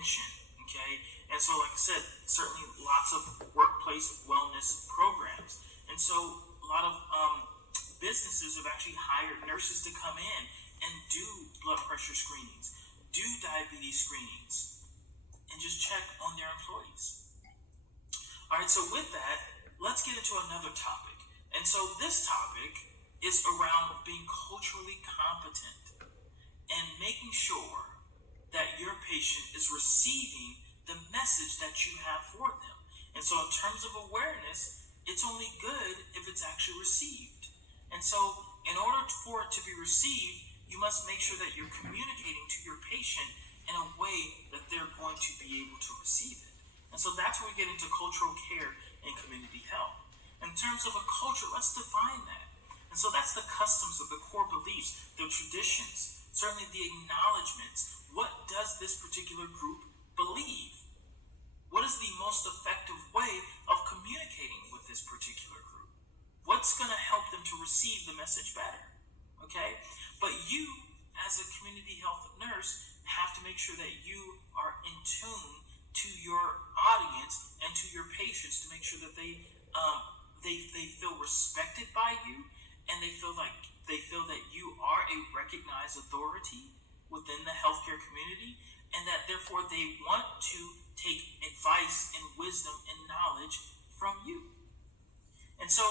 prevention, okay? And so, like I said, certainly lots of workplace wellness programs. And so a lot of businesses have actually hired nurses to come in and do blood pressure screenings, do diabetes screenings, and just check on their employees. All right, so with that, let's get into another topic. And so this topic is around being culturally competent and making sure that your patient is receiving the message that you have for them. And so in terms of awareness, it's only good if it's actually received. And so in order for it to be received, you must make sure that you're communicating to your patient in a way that they're going to be able to receive it. And so that's where we get into cultural care and community health. In terms of a culture, let's define that. And so that's the customs of the core beliefs, the traditions, certainly the acknowledgments. What does this particular group believe? What is the most effective way of communicating with this particular group? What's going to help them to receive the message better? Okay? But you, as a community health nurse, have to make sure that you are in tune to your audience and to your patients to make sure that they feel respected by you, and they feel that you are a recognized authority within the healthcare community, and that therefore they want to take advice and wisdom and knowledge from you. And so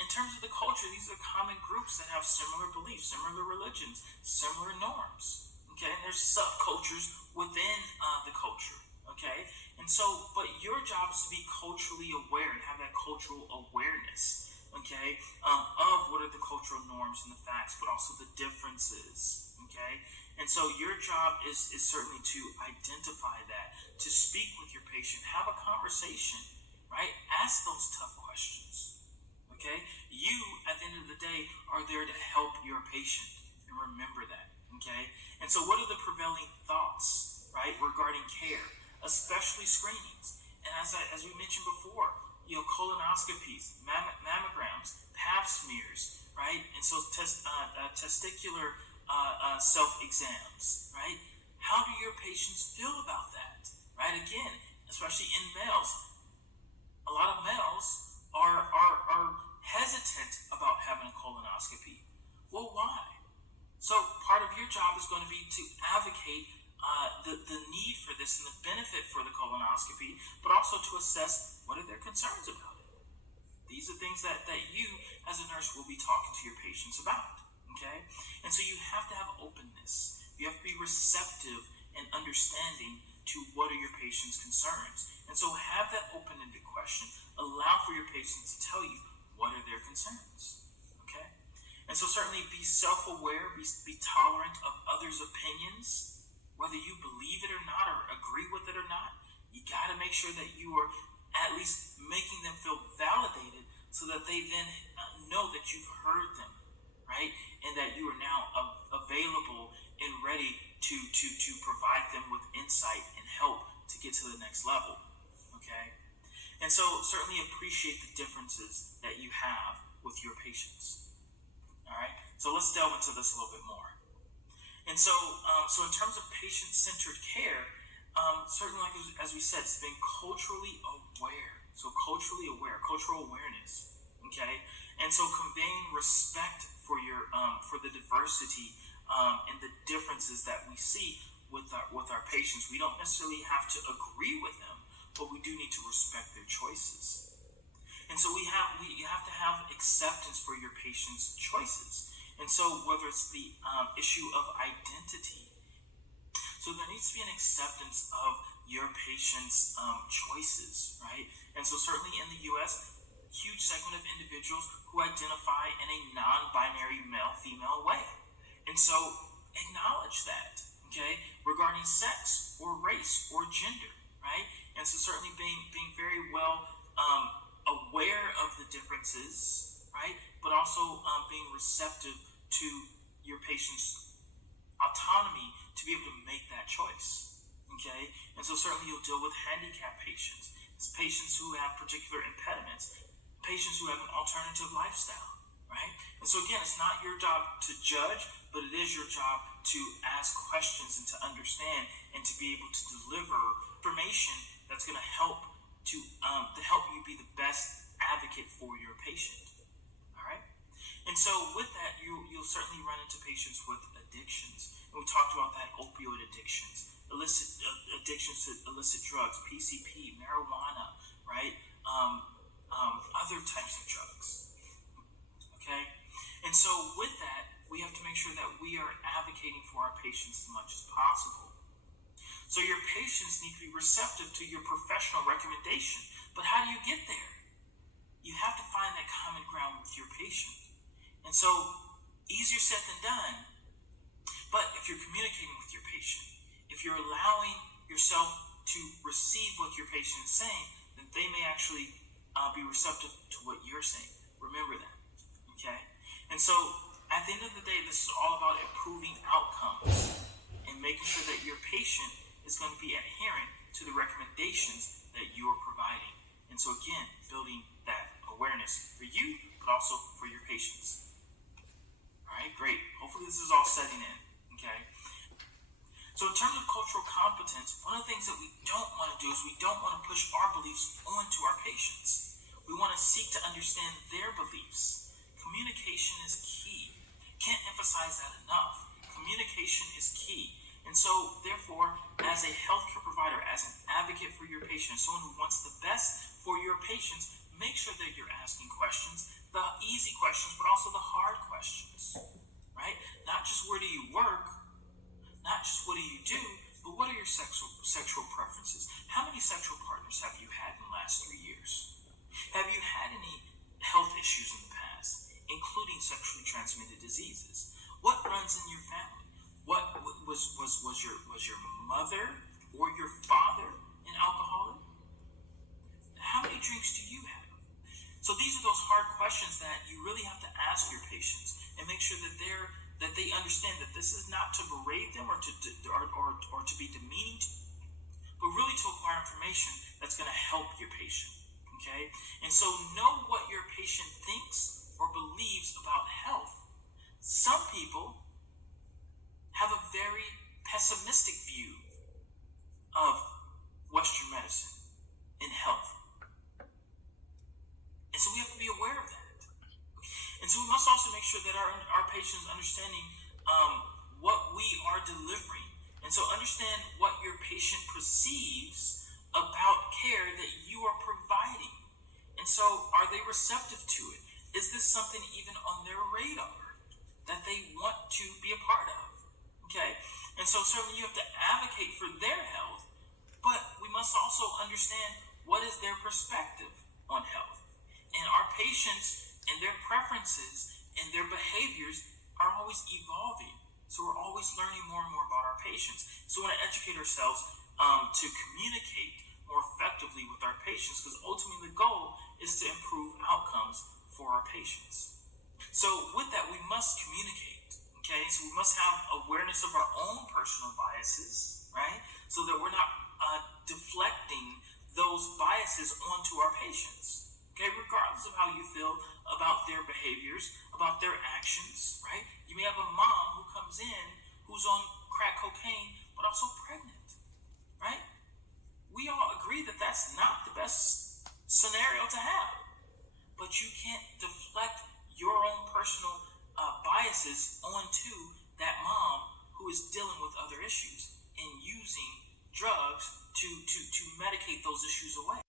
in terms of the culture, these are common groups that have similar beliefs, similar religions, similar norms. Okay, and there's subcultures within the culture. Okay, and so, but your job is to be culturally aware and have that cultural awareness. Okay, of what are the cultural norms and the facts, but also the differences. Okay, and so your job is certainly to identify that, to speak with your patient, have a conversation, right? Ask those tough questions. Okay, you at the end of the day are there to help your patient, and remember that. Okay, and so what are the prevailing thoughts, right, regarding care, especially screenings? And as we mentioned before, colonoscopies, mammograms, pap smears, right? And so testicular self-exams, right? How do your patients feel about that, right? Again, especially in males, a lot of males are hesitant about having a colonoscopy. Well, why? So part of your job is going to be to advocate the need for this and the benefit for the colonoscopy, but also to assess what are their concerns about it. These are things that you as a nurse will be talking to your patients about, okay? And so you have to have openness. You have to be receptive and understanding to what are your patients' concerns. And so have that open-ended question. Allow for your patients to tell you what are their concerns, okay? And so certainly be self-aware, be tolerant of others' opinions. Whether you believe it or not, or agree with it or not, you got to make sure that you are at least making them feel validated so that they then know that you've heard them, right? And that you are now available and ready to provide them with insight and help to get to the next level, okay? And so certainly appreciate the differences that you have with your patients, all right? So let's delve into this a little bit more. And so, in terms of patient-centered care, certainly, like as we said, it's being culturally aware. So culturally aware, cultural awareness, okay? And so conveying respect for for the diversity and the differences that we see with our patients. We don't necessarily have to agree with them, but we do need to respect their choices. And so you have to have acceptance for your patients' choices. And so whether it's the issue of identity, so there needs to be an acceptance of your patient's choices, right? And so certainly in the U.S., huge segment of individuals who identify in a non-binary male-female way. And so acknowledge that, okay, regarding sex or race or gender, right? And so certainly being very well aware of the differences, right? But also being receptive to your patient's autonomy to be able to make that choice, okay? And so certainly you'll deal with handicapped patients. It's patients who have particular impediments, patients who have an alternative lifestyle, right? And so again, it's not your your job to judge, but it is your job to ask questions and to understand and to be able to deliver information that's going to help you be the best advocate for your patient. All right. And so with that, you'll certainly run into patients with addictions. And we talked about that: opioid addictions, addictions to illicit drugs, PCP, marijuana, right? Other types of drugs. Okay? And so with that, we have to make sure that we are advocating for our patients as much as possible. So your patients need to be receptive to your professional recommendation. But how do you get there? You have to find that common ground with your patient. And so, easier said than done. But if you're communicating with your patient, if you're allowing yourself to receive what your patient is saying, then they may actually be receptive to what you're saying. Remember that. Okay? And so, at the end of the day, this is all about improving outcomes and making sure that your patient is going to be adherent to the recommendations that you are providing. And so again, building that awareness for you, but also for your patients. All right, great. Hopefully this is all setting in, okay? So in terms of cultural competence, one of the things that we don't want to do is we don't want to push our beliefs onto our patients. We want to seek to understand their beliefs. Communication is key. Can't emphasize that enough. Communication is key. And so, therefore, as a healthcare provider, as an advocate for your patients, someone who wants the best for your patients, make sure that you're asking questions, the easy questions, but also the hard questions, right? Not just where do you work, not just what do you do, but what are your sexual preferences? How many sexual partners have you had in the last 3 years? Have you had any health issues in the past, including sexually transmitted diseases? What runs in your family? What was your mother or your father an alcoholic? How many drinks do you have? So these are those hard questions that you really have to ask your patients and make sure that they understand that this is not to berate them or to be demeaning to them, but really to acquire information that's going to help your patient. Okay? And so know what your patient thinks or believes about health. Some people have a very pessimistic view of Western medicine and health. And so we have to be aware of that. And so we must also make sure that our patients understanding what we are delivering. And so understand what your patient perceives about care that you are providing. And so are they receptive to it? Is this something even on their radar that they want to be a part of? Okay, and so certainly you have to advocate for their health, but we must also understand what is their perspective on health. And our patients and their preferences and their behaviors are always evolving. So we're always learning more and more about our patients. So we want to educate ourselves to communicate more effectively with our patients, because ultimately the goal is to improve outcomes for our patients. So with that, we must communicate. Okay, so we must have awareness of our own personal biases, right? So that we're not deflecting those biases onto our patients. Okay, regardless of how you feel about their behaviors, about their actions, right? You may have a mom who comes in who's on crack cocaine, but also pregnant, right? We all agree that that's not the best scenario to have. But you can't deflect your own personal biases onto that mom who is dealing with other issues and using drugs to medicate those issues away.